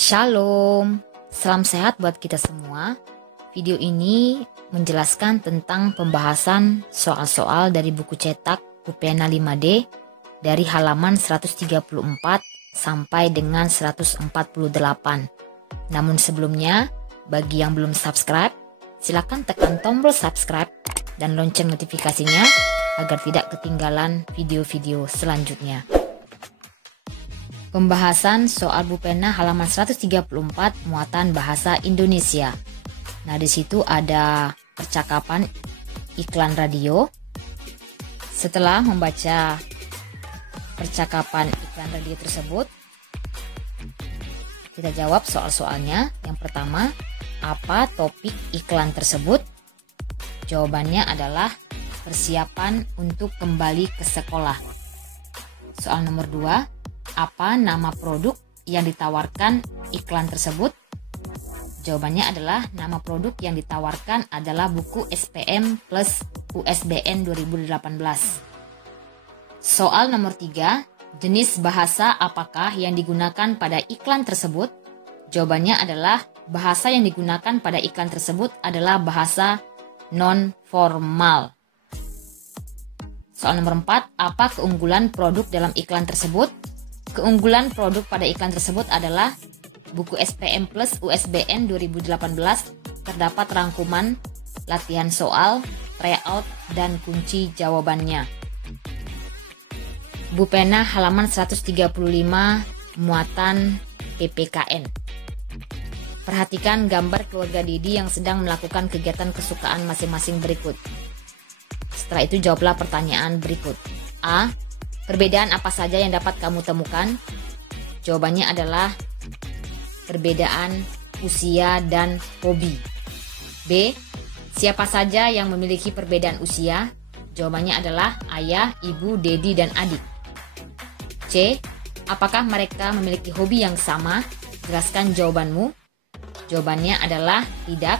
Shalom, salam sehat buat kita semua. Video ini menjelaskan tentang pembahasan soal-soal dari buku cetak Pupena 5D dari halaman 134 sampai dengan 148. Namun sebelumnya, bagi yang belum subscribe, silakan tekan tombol subscribe dan lonceng notifikasinya agar tidak ketinggalan video-video selanjutnya. Pembahasan soal Pupena halaman 134 muatan bahasa Indonesia. Nah, di situ ada percakapan iklan radio. Setelah membaca percakapan iklan radio tersebut, kita jawab soal-soalnya. Yang pertama, apa topik iklan tersebut? Jawabannya adalah persiapan untuk kembali ke sekolah. Soal nomor 2, apa nama produk yang ditawarkan iklan tersebut? Jawabannya adalah nama produk yang ditawarkan adalah buku SPM plus USBN 2018. Soal nomor 3, jenis bahasa apakah yang digunakan pada iklan tersebut? Jawabannya adalah bahasa yang digunakan pada iklan tersebut adalah bahasa non-formal. Soal nomor 4, apa keunggulan produk dalam iklan tersebut? Keunggulan produk pada iklan tersebut adalah buku SPM plus USBN 2018, terdapat rangkuman, latihan soal, tryout, dan kunci jawabannya. Pupena halaman 135 muatan PPKN. Perhatikan gambar keluarga Didi yang sedang melakukan kegiatan kesukaan masing-masing berikut. Setelah itu jawablah pertanyaan berikut. A. Perbedaan apa saja yang dapat kamu temukan? Jawabannya adalah perbedaan usia dan hobi. B. Siapa saja yang memiliki perbedaan usia? Jawabannya adalah ayah, ibu, dedi, dan adik. C. Apakah mereka memiliki hobi yang sama? Jelaskan jawabanmu. Jawabannya adalah tidak.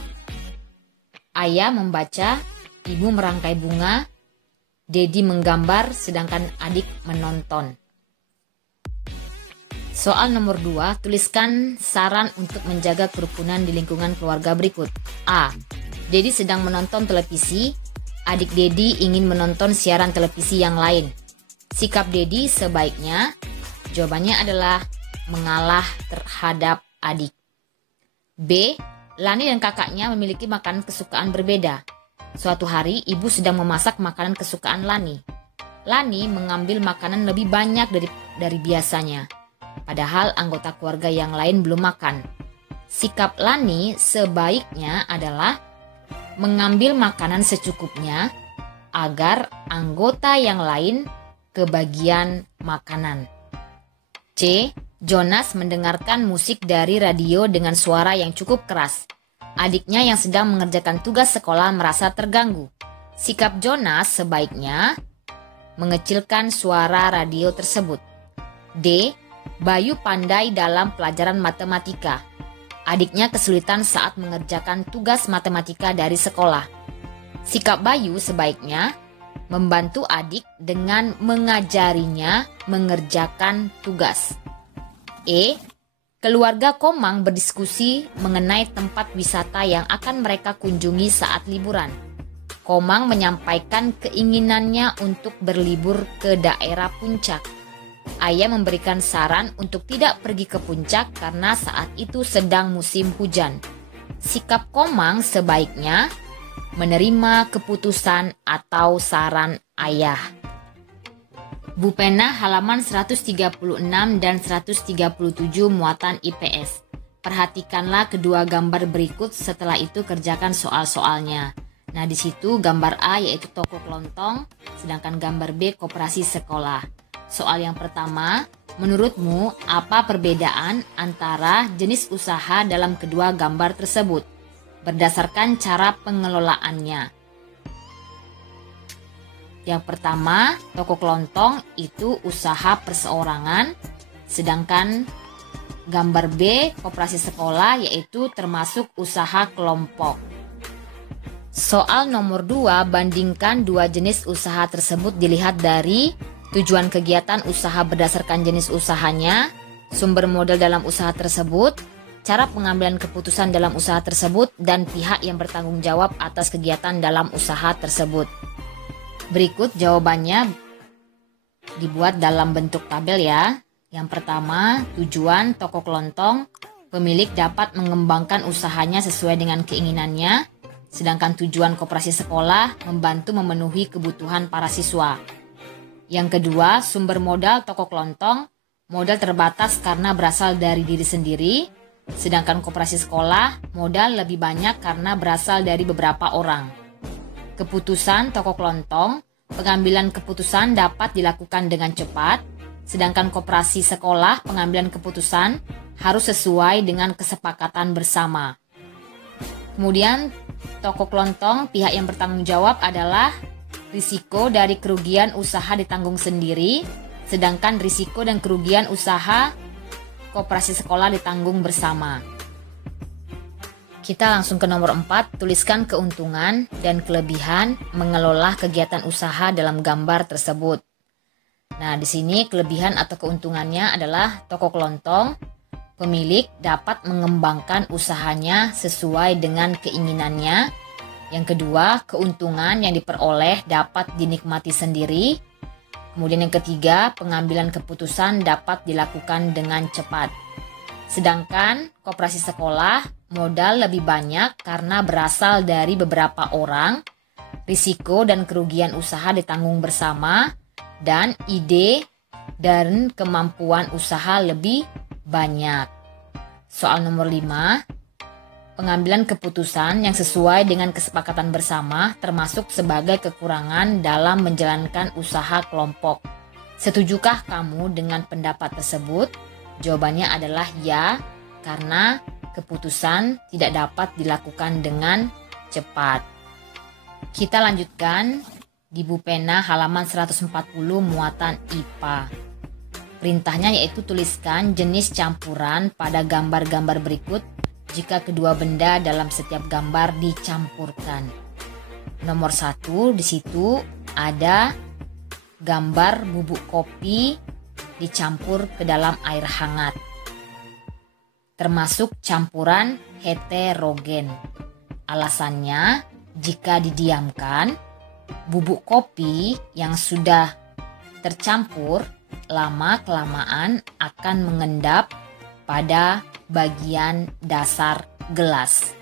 Ayah membaca, ibu merangkai bunga, Dedi menggambar, sedangkan adik menonton. Soal nomor 2, tuliskan saran untuk menjaga kerukunan di lingkungan keluarga berikut. A. Dedi sedang menonton televisi, adik Dedi ingin menonton siaran televisi yang lain. Sikap Dedi sebaiknya, jawabannya adalah mengalah terhadap adik. B. Lani dan kakaknya memiliki makanan kesukaan berbeda. Suatu hari, ibu sedang memasak makanan kesukaan Lani. Lani mengambil makanan lebih banyak dari biasanya, padahal anggota keluarga yang lain belum makan. Sikap Lani sebaiknya adalah mengambil makanan secukupnya agar anggota yang lain kebagian makanan. C. Jonas mendengarkan musik dari radio dengan suara yang cukup keras. Adiknya yang sedang mengerjakan tugas sekolah merasa terganggu. Sikap Jonas sebaiknya mengecilkan suara radio tersebut. D. Bayu pandai dalam pelajaran matematika. Adiknya kesulitan saat mengerjakan tugas matematika dari sekolah. Sikap Bayu sebaiknya membantu adik dengan mengajarinya mengerjakan tugas. E. Keluarga Komang berdiskusi mengenai tempat wisata yang akan mereka kunjungi saat liburan. Komang menyampaikan keinginannya untuk berlibur ke daerah puncak. Ayah memberikan saran untuk tidak pergi ke puncak karena saat itu sedang musim hujan. Sikap Komang sebaiknya menerima keputusan atau saran ayah. Pupena halaman 136 dan 137 muatan IPS. Perhatikanlah kedua gambar berikut, setelah itu kerjakan soal-soalnya. Nah, di situ gambar A yaitu toko kelontong, sedangkan gambar B koperasi sekolah. Soal yang pertama, menurutmu apa perbedaan antara jenis usaha dalam kedua gambar tersebut? Berdasarkan cara pengelolaannya. Yang pertama, toko kelontong itu usaha perseorangan, sedangkan gambar B, koperasi sekolah, yaitu termasuk usaha kelompok. Soal nomor 2, bandingkan dua jenis usaha tersebut dilihat dari tujuan kegiatan usaha berdasarkan jenis usahanya, sumber modal dalam usaha tersebut, cara pengambilan keputusan dalam usaha tersebut, dan pihak yang bertanggung jawab atas kegiatan dalam usaha tersebut. Berikut jawabannya dibuat dalam bentuk tabel ya. Yang pertama, tujuan toko kelontong, pemilik dapat mengembangkan usahanya sesuai dengan keinginannya, sedangkan tujuan koperasi sekolah membantu memenuhi kebutuhan para siswa. Yang kedua, sumber modal toko kelontong, modal terbatas karena berasal dari diri sendiri, sedangkan koperasi sekolah modal lebih banyak karena berasal dari beberapa orang. Keputusan toko kelontong, pengambilan keputusan dapat dilakukan dengan cepat, sedangkan koperasi sekolah pengambilan keputusan harus sesuai dengan kesepakatan bersama. Kemudian toko kelontong, pihak yang bertanggung jawab adalah risiko dari kerugian usaha ditanggung sendiri, sedangkan risiko dan kerugian usaha koperasi sekolah ditanggung bersama. Kita langsung ke nomor 4, tuliskan keuntungan dan kelebihan mengelola kegiatan usaha dalam gambar tersebut. Nah, di sini kelebihan atau keuntungannya adalah toko kelontong, pemilik dapat mengembangkan usahanya sesuai dengan keinginannya. Yang kedua, keuntungan yang diperoleh dapat dinikmati sendiri. Kemudian yang ketiga, pengambilan keputusan dapat dilakukan dengan cepat. Sedangkan koperasi sekolah modal lebih banyak karena berasal dari beberapa orang, risiko dan kerugian usaha ditanggung bersama, dan ide dan kemampuan usaha lebih banyak. Soal nomor 5, pengambilan keputusan yang sesuai dengan kesepakatan bersama termasuk sebagai kekurangan dalam menjalankan usaha kelompok. Setujukah kamu dengan pendapat tersebut? Jawabannya adalah ya, karena keputusan tidak dapat dilakukan dengan cepat. Kita lanjutkan di buku pena halaman 140 muatan IPA. Perintahnya yaitu tuliskan jenis campuran pada gambar-gambar berikut jika kedua benda dalam setiap gambar dicampurkan. Nomor 1, di situ ada gambar bubuk kopi dicampur ke dalam air hangat, termasuk campuran heterogen. Alasannya, jika didiamkan, bubuk kopi yang sudah tercampur lama-kelamaan akan mengendap pada bagian dasar gelas.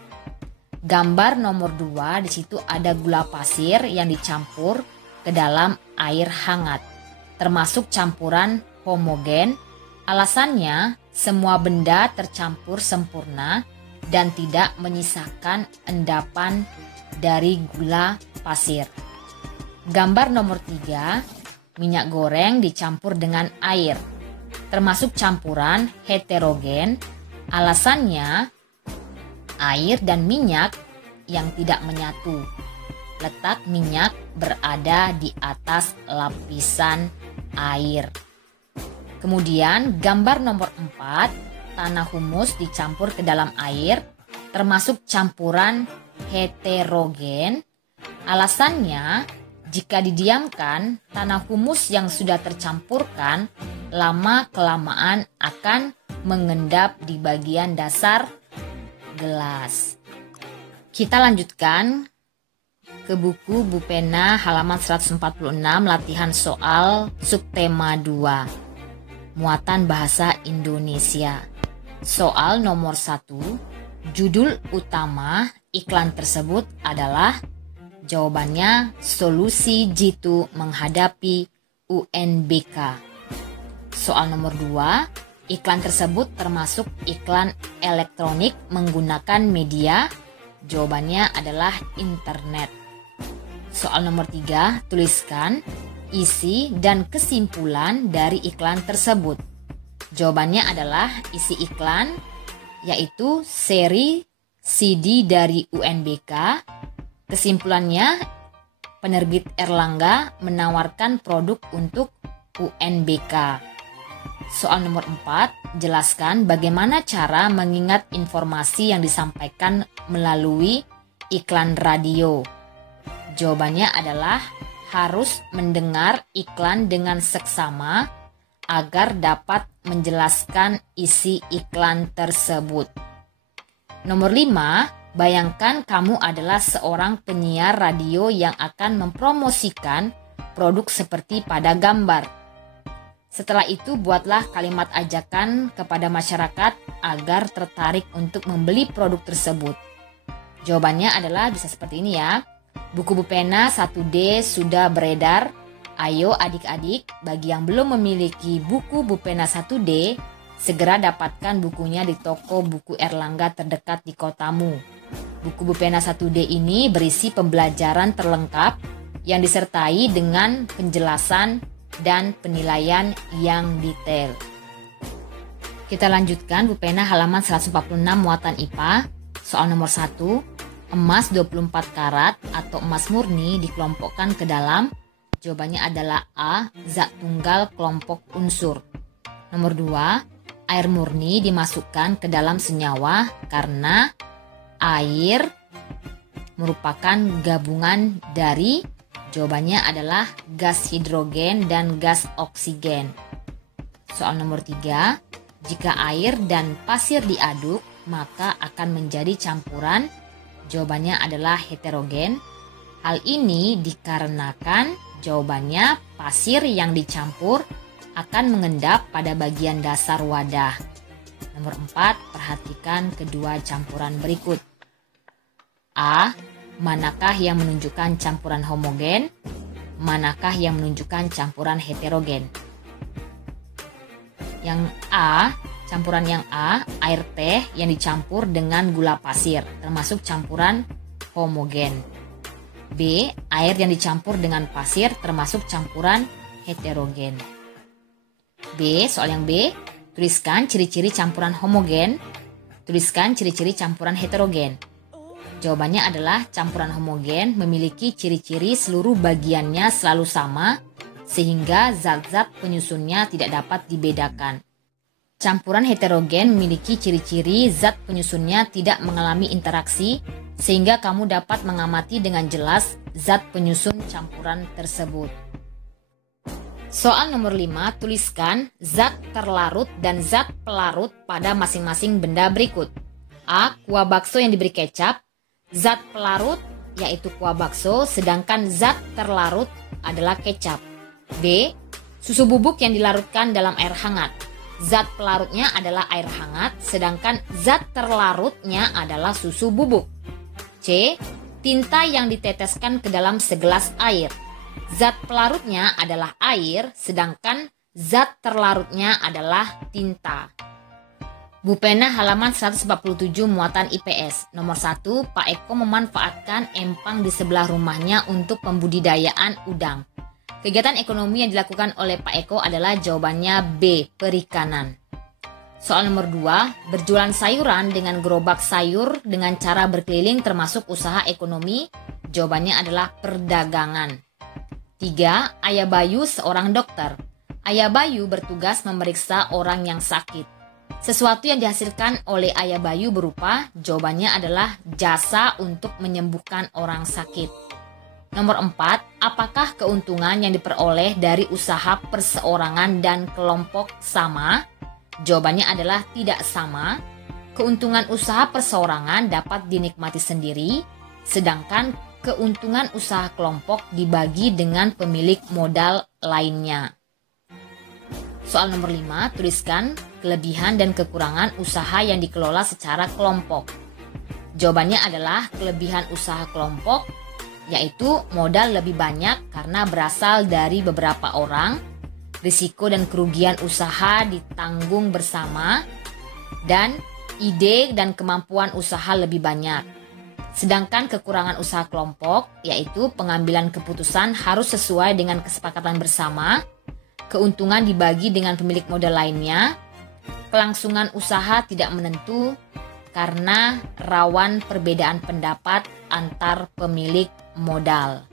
Gambar nomor 2, di situ ada gula pasir yang dicampur ke dalam air hangat, termasuk campuran homogen. Alasannya, semua benda tercampur sempurna dan tidak menyisakan endapan dari gula pasir. Gambar nomor 3, minyak goreng dicampur dengan air, termasuk campuran heterogen. Alasannya, air dan minyak yang tidak menyatu. Letak minyak berada di atas lapisan air. Kemudian gambar nomor 4, tanah humus dicampur ke dalam air, termasuk campuran heterogen. Alasannya, jika didiamkan, tanah humus yang sudah tercampurkan lama-kelamaan akan mengendap di bagian dasar gelas. Kita lanjutkan ke buku Bupena halaman 146, latihan soal subtema 2, muatan bahasa Indonesia. Soal nomor 1, judul utama iklan tersebut adalah, jawabannya solusi jitu menghadapi UNBK. Soal nomor 2, iklan tersebut termasuk iklan elektronik menggunakan media. Jawabannya adalah internet. Soal nomor 3, tuliskan isi dan kesimpulan dari iklan tersebut. Jawabannya adalah isi iklan yaitu seri CD dari UNBK. Kesimpulannya, penerbit Erlangga menawarkan produk untuk UNBK. Soal nomor 4, jelaskan bagaimana cara mengingat informasi yang disampaikan melalui iklan radio. Jawabannya adalah harus mendengar iklan dengan seksama. agar dapat menjelaskan isi iklan tersebut. Nomor 5, bayangkan kamu adalah seorang penyiar radio yang akan mempromosikan produk seperti pada gambar. Setelah itu buatlah kalimat ajakan kepada masyarakat agar tertarik untuk membeli produk tersebut. Jawabannya adalah bisa seperti ini ya. Buku Bupena 1D sudah beredar. Ayo adik-adik, bagi yang belum memiliki buku Bupena 1D, segera dapatkan bukunya di toko buku Erlangga terdekat di kotamu. Buku Bupena 1D ini berisi pembelajaran terlengkap yang disertai dengan penjelasan dan penilaian yang detail. Kita lanjutkan Bupena halaman 146 muatan IPA. Soal nomor 1, emas 24 karat atau emas murni dikelompokkan ke dalam. Jawabannya adalah A, zat tunggal kelompok unsur. Nomor 2, air murni dimasukkan ke dalam senyawa karena air merupakan gabungan dari, jawabannya adalah gas hidrogen dan gas oksigen. Soal nomor 3, jika air dan pasir diaduk, maka akan menjadi campuran, jawabannya adalah heterogen. Hal ini dikarenakan jawabannya pasir yang dicampur akan mengendap pada bagian dasar wadah. Nomor 4, perhatikan kedua campuran berikut. A, manakah yang menunjukkan campuran homogen? Manakah yang menunjukkan campuran heterogen? Yang A, campuran yang A, air teh yang dicampur dengan gula pasir, termasuk campuran homogen. B, air yang dicampur dengan pasir, termasuk campuran heterogen. B, soal yang B, tuliskan ciri-ciri campuran homogen, tuliskan ciri-ciri campuran heterogen. Jawabannya adalah campuran homogen memiliki ciri-ciri seluruh bagiannya selalu sama, sehingga zat-zat penyusunnya tidak dapat dibedakan. Campuran heterogen memiliki ciri-ciri zat penyusunnya tidak mengalami interaksi, sehingga kamu dapat mengamati dengan jelas zat penyusun campuran tersebut. Soal nomor 5, tuliskan zat terlarut dan zat pelarut pada masing-masing benda berikut. A, kuah bakso yang diberi kecap. Zat pelarut yaitu kuah bakso, sedangkan zat terlarut adalah kecap. B, susu bubuk yang dilarutkan dalam air hangat. Zat pelarutnya adalah air hangat, sedangkan zat terlarutnya adalah susu bubuk. C, tinta yang diteteskan ke dalam segelas air. Zat pelarutnya adalah air, sedangkan zat terlarutnya adalah tinta. Bupena halaman 147 muatan IPS. Nomor 1, Pak Eko memanfaatkan empang di sebelah rumahnya untuk pembudidayaan udang. Kegiatan ekonomi yang dilakukan oleh Pak Eko adalah jawabannya B, perikanan. Soal nomor 2, berjualan sayuran dengan gerobak sayur dengan cara berkeliling termasuk usaha ekonomi, jawabannya adalah perdagangan. 3, Ayah Bayu seorang dokter. Ayah Bayu bertugas memeriksa orang yang sakit. Sesuatu yang dihasilkan oleh Ayah Bayu berupa, jawabannya adalah jasa untuk menyembuhkan orang sakit. Nomor 4, apakah keuntungan yang diperoleh dari usaha perseorangan dan kelompok sama? Jawabannya adalah tidak sama. Keuntungan usaha perseorangan dapat dinikmati sendiri, sedangkan keuntungan usaha kelompok dibagi dengan pemilik modal lainnya. Soal nomor 5, tuliskan kelebihan dan kekurangan usaha yang dikelola secara kelompok. Jawabannya adalah kelebihan usaha kelompok, yaitu modal lebih banyak karena berasal dari beberapa orang, risiko dan kerugian usaha ditanggung bersama, dan ide dan kemampuan usaha lebih banyak. Sedangkan kekurangan usaha kelompok, yaitu pengambilan keputusan harus sesuai dengan kesepakatan bersama, keuntungan dibagi dengan pemilik modal lainnya, kelangsungan usaha tidak menentu karena rawan perbedaan pendapat antar pemilik modal.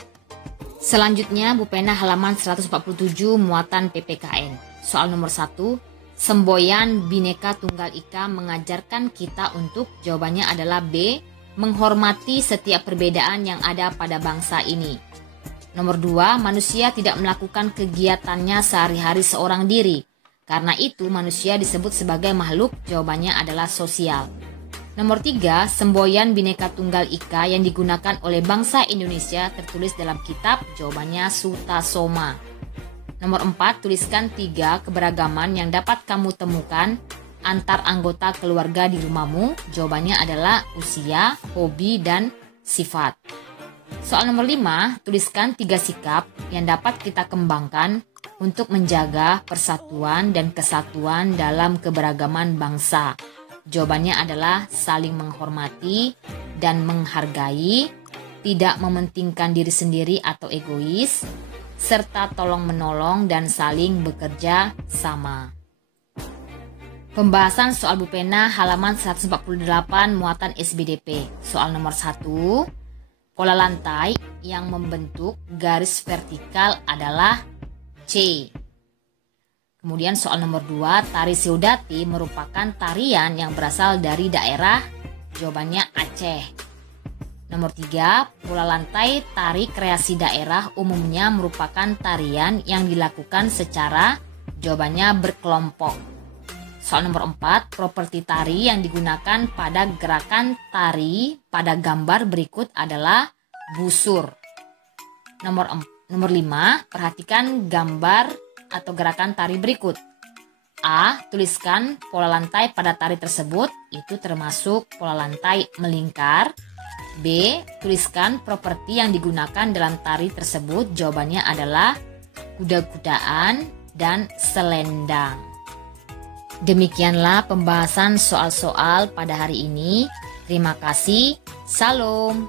Selanjutnya Bupena halaman 147 muatan PPKN. Soal nomor 1, semboyan Bhinneka Tunggal Ika mengajarkan kita untuk, jawabannya adalah B, menghormati setiap perbedaan yang ada pada bangsa ini. Nomor 2, manusia tidak melakukan kegiatannya sehari-hari seorang diri. Karena itu manusia disebut sebagai makhluk, jawabannya adalah sosial. Nomor 3, semboyan Bhinneka Tunggal Ika yang digunakan oleh bangsa Indonesia tertulis dalam kitab, jawabannya Sutasoma. Nomor 4, tuliskan 3 keberagaman yang dapat kamu temukan antar anggota keluarga di rumahmu, jawabannya adalah usia, hobi, dan sifat. Soal nomor 5, tuliskan 3 sikap yang dapat kita kembangkan untuk menjaga persatuan dan kesatuan dalam keberagaman bangsa. Jawabannya adalah saling menghormati dan menghargai, tidak mementingkan diri sendiri atau egois, serta tolong-menolong dan saling bekerja sama. Pembahasan soal Bu Pena halaman 148 muatan SBDP. Soal nomor 1, pola lantai yang membentuk garis vertikal adalah C. Kemudian soal nomor 2, tari Seudati merupakan tarian yang berasal dari daerah, jawabannya Aceh. Nomor 3, pola lantai tari kreasi daerah umumnya merupakan tarian yang dilakukan secara, jawabannya berkelompok. Soal nomor 4, properti tari yang digunakan pada gerakan tari pada gambar berikut adalah busur. Nomor 5, perhatikan gambar atau gerakan tari berikut. A. Tuliskan pola lantai pada tari tersebut, itu termasuk pola lantai melingkar. B. Tuliskan properti yang digunakan dalam tari tersebut, jawabannya adalah kuda-kudaan dan selendang. Demikianlah pembahasan soal-soal pada hari ini. Terima kasih. Salam.